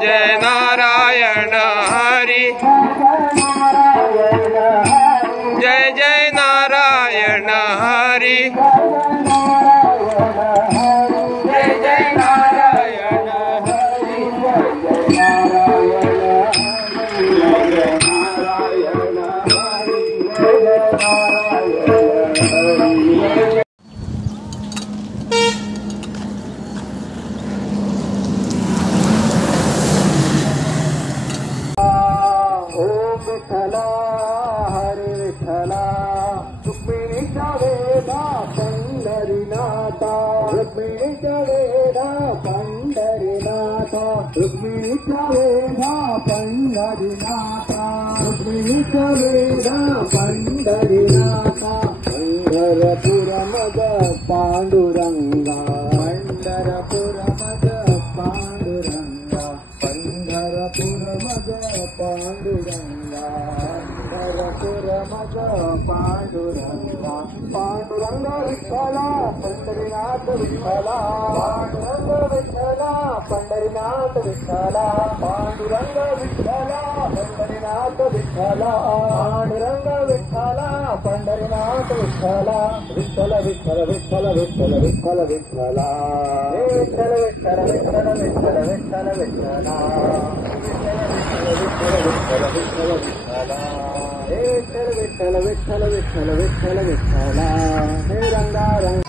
जय नारायण हरि, जय जय नारायण हरि, जय जय नारायण विठ्ठला हरे विठ्ठला रुक्मिणीच्या वेदा पंढरीनाथा, रुक्मिणीच्या वेदा पंढरीनाथा, रुक्मिणीच्या वेदा पंढरीनाथा, रुक्मिणीच्या वेदा पंढरीनाथा, पंढरपुर मग पांडुरंगा, पंढरपुर मग पांडुरंगा, पंढरपुर मग पांडुरंगा, पंढरपुर मग पांडुरंगा, पांडुरंग विठ्ठला पंढरीनाथ विठ्ठला, पांडुरंग विठ्ठला पंढरीनाथ विठ्ठला, पांडुरंग विठ्ठला पंढरीनाथ विठ्ठला, पांडुरंग विठ्ठला पंढरीनाथ विठ्ठला, विठ्ठल विठ्ठल विठ्ठल विठ्ठल विठ्ठल विठ्ठला, विठ्ठल विठ्ठल विठ्ठल विठ्ठल विठ्ठल विठ्ठला, विठ्ठल विठ्ठल विठ्ठल विठ्ठल विठ्ठल विठ्ठला, हे रंगारंग.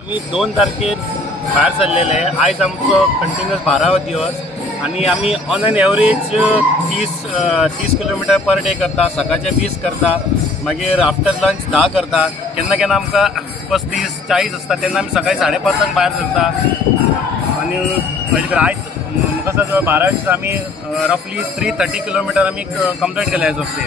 आम्ही 2 तारखेर भायर सरलेले. आयज आमचो कंटिन्युअस 12वा दिवस आणि आम्ही on an average 30 kilometre per day करता. सकाळचे 20 करता, मागीर आफ्टर लंच 10 करता. केन्ना केन्ना आमकां 35-40 आसता, तेन्ना आमी सकाळी 5:30 भायर सरता. आणि म्हणजे आयज म्हाका दिसता 12 दीस आमी रफली 330 किलोमीटर आमी कंप्लीट केले एज ऑफ डे.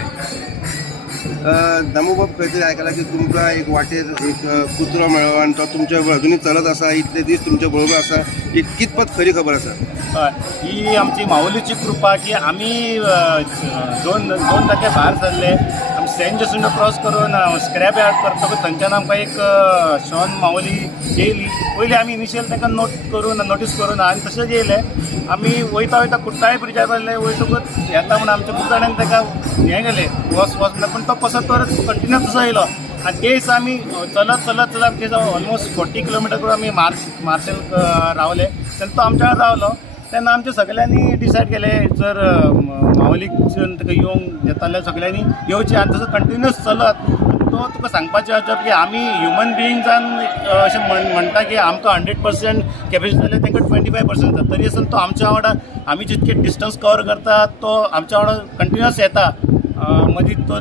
दामोबाब खंय तरी आयकलां की तुमकां एक वाटेर एक कुत्रो मेळ्ळो आनी तो तुमच्या अजुनूय चलत आसा, इतले दीस तुमच्या बरोबर आसा. एक कितपत खरी खबर आसा? हय, ही आमची माऊलीची कृपा की आमी 2 तारखे भायर सरले. आमी सेंट जेसुंडो क्रॉस करून स्क्रॅप यार्ड करतकच थंयच्यान आमकां एक शॉन माऊली येयली. पयलीं आमी इनिशियल ताका नोटीस करून आनी तशेंच येयले. आमी वयता वयता कुट्टाळे ब्रिजार वयले. वयतकूच येता म्हणून आमच्या खूब जाणांक ताका हें गेले वच म्हणल्यार, पूण तो कसो तर कंटिन्युअस तसो येयलो. आनी ते दिसा आमी चलत चलत चलत ते ऑलमोस्ट 40 किलोमीटर करून आमी मार्शल रावले. तेन्ना तो आमच्या वांगडा रावलो. तेन्ना आमच्या सगळ्यांनी डिसायड केलें जर माऊलीच्यान ताका येवंक येता जाल्यार सगळ्यांनी येवचें. आनी तसो कंटिन्युअस चलत तो तुका सांगपाचें अजब की आमी ह्युमन बिईंग्सान अशें म्हणटा की आमकां 100% कॅपेसिटी जाल्यार तांकां 25% जाता. तरी आसतना तो आमच्या वांगडा आमी जितके डिस्टन्स कवर करता तो आमच्या वांगडा कंटिन्युअस येता. मदीं तो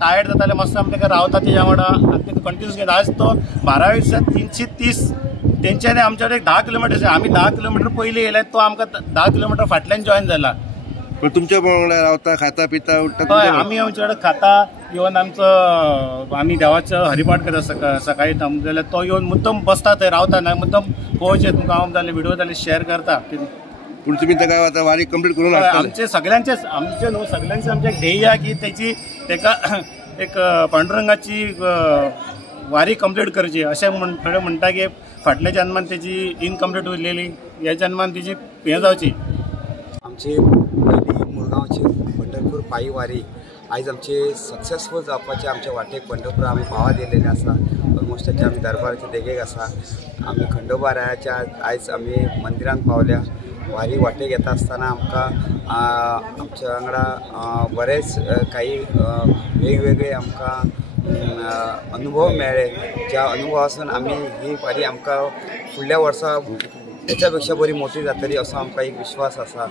टायर्ड जाता जाल्यार मातसो आमी ताका रावता तेज्या वांगडा आनी ताका कंटिन्युअस घेता. आज तो 12 दिसांत 330 तेंच्यांनी आमच्या एक 10 किलोमीटर. आमी 10 किलोमीटर पयलीं येयले, तो आमकां 10 किलोमीटर फाटल्यान जॉयन जाला. पण तुमच्या वांगडा रावता, खाता पिता उठता? हय, आमी आमचे कडेन खाता. इवन आमी देवाचो हरिपाठ करता सकाळी जाल्यार तो येवन मुद्दम बसता थंय रावता. ना मुद्दम पळोवचें तुमकां हांव जाल्यार व्हिडिओ जाल्यार शेअर करता. पूण तुमी ताका आतां वारी कंप्लीट करून आमचे सगळ्यांचे न्हू सगळ्यांचे आमचे एक ध्येय की ताका एक पांडुरंगाची वारी कंप्लीट करची अशें म्हणटा की फाटल्या जन्मान तेजी इनकम्प्लीट उरलेली, ह्या जन्मान तिची हें जावची. आमची पहिली मुरगांवची पंढरपूर पायी वारी आयज आमची सक्सेसफूल जावपाची आमच्या वाटेक पंढरपूर आमी पावत येयलेले आसा. ऑलमोस्ट ताचे आमी दरबाराचे देगेक आसा. आमी खंडोबारायाच्या आयज आमी मंदिरांत पावल्या. वारी वाटेक येता आसतना आमकां आमच्या वांगडा बरेच काही वेगवेगळे आमकां अनुभव मेळ्ळे. ज्या अनुभवासून आमी ही वारी आमकां फुडल्या वर्सा हेच्या पेक्षा बरी मोठी जातली असो आमकां एक विश्वास आसा.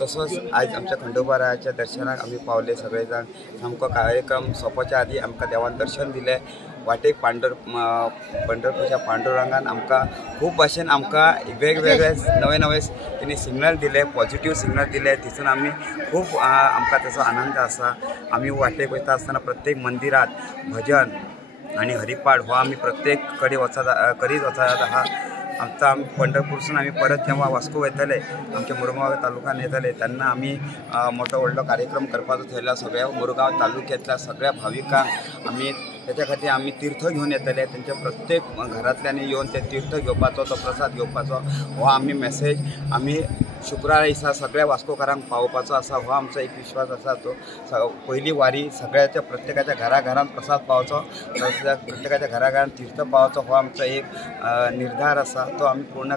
तसोच आयज आमच्या खंडोबारायाच्या दर्शनाक आमी पावले सगळे जाण. सामको कार्यक्रम सोंपच्या आदी आमकां देवान दर्शन दिलें. वाटेक पंढरपूरच्या पांडुरंगान आमकां खूब भाशेन आमकां वेगवेगळे नवे नवे तेणी सिग्नल दिले, पॉझिटिव्ह सिग्नल दिले. तितून आमी खूब आमकां ताचो आनंद आसा. आमी वाटेक वयता आसतना प्रत्येक मंदिरांत भजन आणि हरिपाठ हो आम्ही प्रत्येक कडी करीत वचत आहा. आमचा पंढरपूरसून आम्ही परत जेव्हा वास्को वयतले आमच्या मुरगांव तालुक्यात येतले तेन्ना आम्ही मोठो व्हडलो कार्यक्रम करपाचो थंयल्या सगळ्या मुरगांव तालुक्यातल्या सगळ्या भाविकांक आम्ही त्याच्या खातीर आम्ही तीर्थ घेऊन येतले. त्यांच्या प्रत्येक घरांतल्यानी येऊन ते तीर्थ घेवपाचो, तो प्रसाद घेवपाचो हो आम्ही मेसेज आम्ही शुक्रार दिसा सगळ्या वास्कोकारांक पावोवपाचो आसा. हो आमचो एक विश्वास आसा. तो पहिली वारी सगळ्याच्या प्रत्येकाच्या घराघरांत प्रसाद पावचो, प्रत्येकाच्या घराघरांत तीर्थ पावचो हो आमचो एक निर्धार आसा. तो आम्ही पूर्ण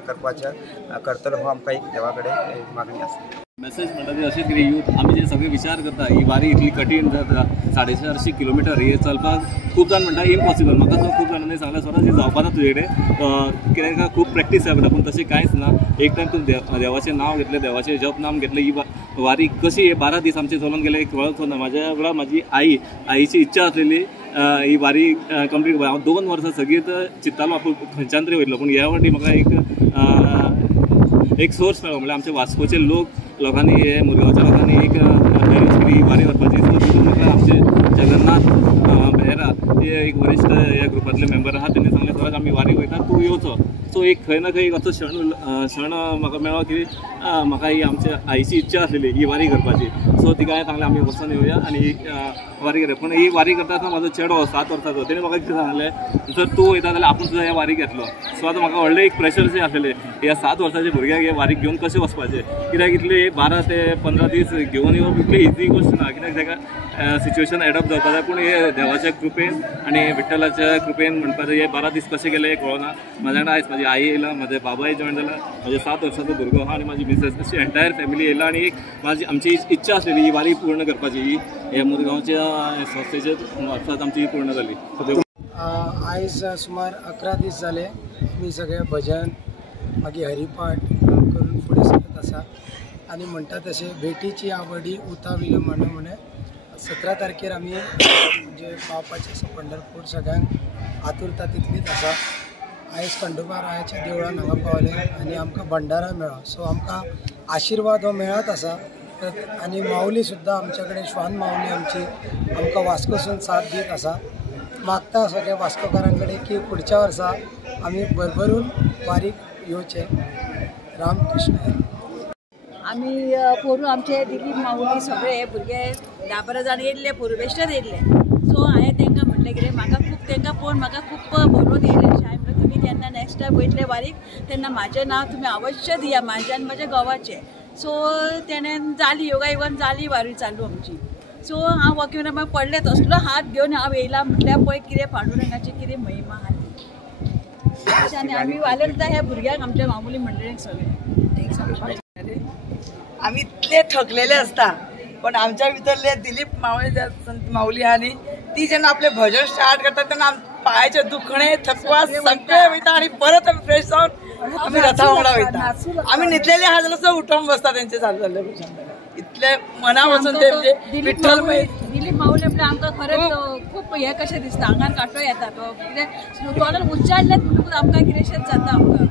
करतलो हो आमकां एक देवा कडेन मागणी आसा. मेसेज म्हणटा ती अशीच की यूथ आमी जे सगळे विचार करता ही वारी इतली कठीण जाता 450 किलोमिटर हे चलपाक खूब जाण म्हणटा इम्पॉसिबल. म्हाका सो खूब जाणांनी सांगलें स्वराज हे जावपा ना तुजे कडेन कित्याक खूब प्रॅक्टीस जाय पडटा. पूण तशें कांयच ना. एक टायम तूं देवाचें नांव घेतलें, देवाचें जप नाम घेतलें, ही वारी कशी हे 12 दीस आमचे चलून गेले एक कळत ना. म्हाज्या वेळार म्हाजी आईची इच्छा आसलेली ही वारी कंप्लीट करपाक. हांव 2 वर्सां सगळीत चिंत्तालो आपूण खंयच्यान तरी वयतलो. पूण ह्या फावटी म्हाका एक सोर्स मेळ्ळो म्हणल्यार आमचे वास्कोचे लोकांनी हे मुरगांवच्या लोकांनी एक अरेंज केली वारी वचपाची. सो तितून म्हाका आमचे जगन्नाथ बेहरा हे एक वरिश्ठ ह्या ग्रुपांतले मेंबर आहात. तेणी सांगलें स्वराज आमी वारी वयता तूं येवचो. सो एक खंय ना खंय असो क्षण म्हाका मेळ्ळो की म्हाका ही आमच्या आईची इच्छा आसलेली ही वारी करपाची. सो तिका हांवें सांगलें आमी वचून येवया आनी ही वारी करया. पूण ही वारी करता आसतना म्हाजो चेडो 7 वर्साचो तेणी म्हाका कितें सांगलें जर तूं वयता जाल्यार आपूण सुद्दां ह्या वारी घेतलो. सो आतां म्हाका व्हडलें एक प्रेशर आसलेलें ह्या 7 वर्साच्या भुरग्याक हे वारीक घेवन कशें वचपाचें. कित्याक इतले 12 ते 15 दीस घेवन येवप इतली इजी गोश्ट ना. कित्याक ताका सिच्युएशन एडॉप्ट जावपा जाय. पूण हे देवाच्या कृपेन आनी विठ्ठलाच्या कृपेन म्हणपाचें हे 12 दीस कशें गेले हे कळना. म्हाज्या वांगडा आयज म्हाजी आई येयला, म्हाजे बाबाय जॉयन जाला, म्हाजे 7 वर्साचो भुरगो आहा आनी म्हाजी मिसेस अशी एंटायर फॅमिली येयला. आनी एक आमची इच्छा आसलेली ही वारी पूर्ण करपाची. ही हे मुरगांवच्या संस्थेचे मार्फत आमची ही पूर्ण जाली. आयज सुमार 11 दीस जाले मी सगळे भजन मागीर हरिपाठ करून फुडें सरत आसा. आनी म्हणटा तशें भेटीची आवडी उता विलंबना म्हणे 17 तारखेर आमी म्हणजे पावपाचें आसा पंढरपूर. सगळ्यांक आतुरता तितलीच आसा. आयज खंडोबारायाच्या देवळान हांगा पावले आनी आमकां भंडारा मेळ्ळो. सो आमकां आशिर्वाद हो मेळत आसा. आनी माऊली सुद्दां आमचे कडेन श्वान माऊली आमची आमकां वास्कोसून साथ दीत आसा. मागता सगळ्या वास्कोकारां कडेन की फुडच्या वर्सा आमी भरभरून वारीक येवचे. राम कृष्ण. आमी पोरू आमचे दिलीप माऊली सगळे भुरगे 10-12 जाण येयल्ले पोरबेस्टर येयल्ले. सो हांवें तांकां म्हटलें कितें म्हाका खूब तांकां पळोवन म्हाका खूब बरोवन येयलें. हांवें म्हणलें तुमी केन्ना नेक्स्ट टायम वयतले वारीक तेन्ना म्हाजें नांव तुमी अवश्य दिया म्हाजें आनी म्हाज्या घोवाचें. सो तेणें जाली योगा इवन जाली वारी चालू आमची. सो हांव वॉकिंग म्हाका पडलें तसलो हात घेवन हांव येयला म्हटल्यार पळय कितें पांडुरंगाची कितें महिमा आहा ती. आनी आमी वाले सुद्दां ह्या भुरग्यांक आमच्या मामुली मंडळीक सगळे आम्ही इतले थकलेले असता. पण आमच्या भितरले दिलीप माऊली आनी ती जेन्ना आपले भजन स्टार्ट करता तेन्ना पायाचे दुखणे थकवा सगळे वयता आनी परत आमी फ्रेश जावन आमी रथा वांगडा वयता. आमी न्हिदलेले आहा जाल्यार उठोन बसता तेंचे चालू जाल्ले भजन. इतले मना वचून ते म्हणजे विठ्ठल दिलीप माऊली म्हटल्यार आमकां खरेंच खूब हें कशें दिसता. आंगार कांटो येता. तो कितें तोंडान उच्चारलें म्हणून आमकां कितेंशेंच जाता आमकां.